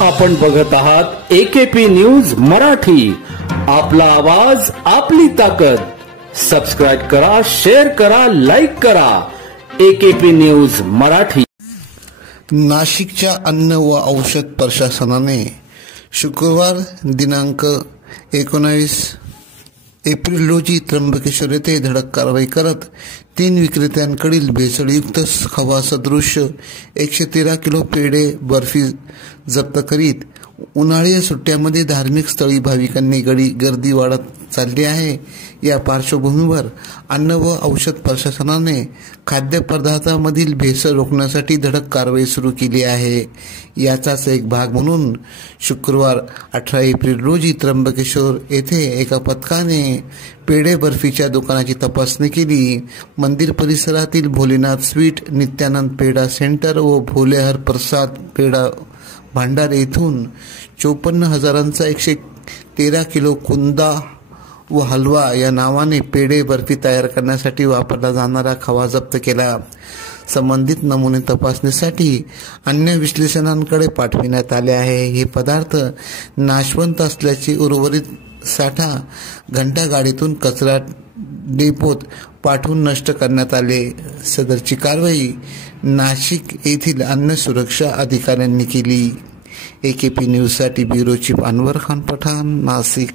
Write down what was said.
आपण बघत आहात AKP न्यूज मराठी. आपला आवाज आपली ताकद. सबस्क्राइब करा, शेअर करा, लाईक करा. AKP news Marathi. नाशिकच्या अन्न व औषध प्रशासनाने शुक्रवार दिनांक 19 एप्रिल रोजी त्र्यंबकेश्वर येथे धडक कारवाई करत 3 विक्रेत्यांकडील भेसळयुक्त खवा सदृश 113 किलो पेढे बर्फी जप्त करीत उन्हाळी सुट्ट्यामध्ये धार्मिक स्थळी भाविकांनी गर्दी वाढत चालली आहे. या पार्श्वभूमीवर अन्न व औषध प्रशासनाने खाद्यपदार्थांमधील भेसळ रोखण्यासाठी धडक कारवाई सुरू केली आहे. याचाच एक भाग म्हणून शुक्रवार 18 एप्रिल रोजी त्र्यंबकेश्वर येथे एका पथकाने पेढे बर्फीच्या दुकानाची तपासणी केली. मंदिर परिसरातील भोलेनाथ स्वीट, नित्यानंद पेढा सेंटर व भोलेहर प्रसाद पेढा भांडार येथून 54,000चा 113 किलो कुंदा व हलवा या नावाने पेढे बर्फी तयार करण्यासाठी वापरला जाणारा खवा जप्त केला. संबंधित नमुने तपासणीसाठी अन्य विश्लेषणांकडे पाठविण्यात आले आहे. हे पदार्थ नाशवंत असल्याचे उर्वरित साठा घंटागाडीतून कचरा डेपोत पाठवून नष्ट करण्यात आले. सदरची कारवाई नाशिक येथील अन्न सुरक्षा अधिकाऱ्यांनी केली. AKP न्यूजसाठी ब्युरो चीफ अनवर खान पठाण, नाशिक.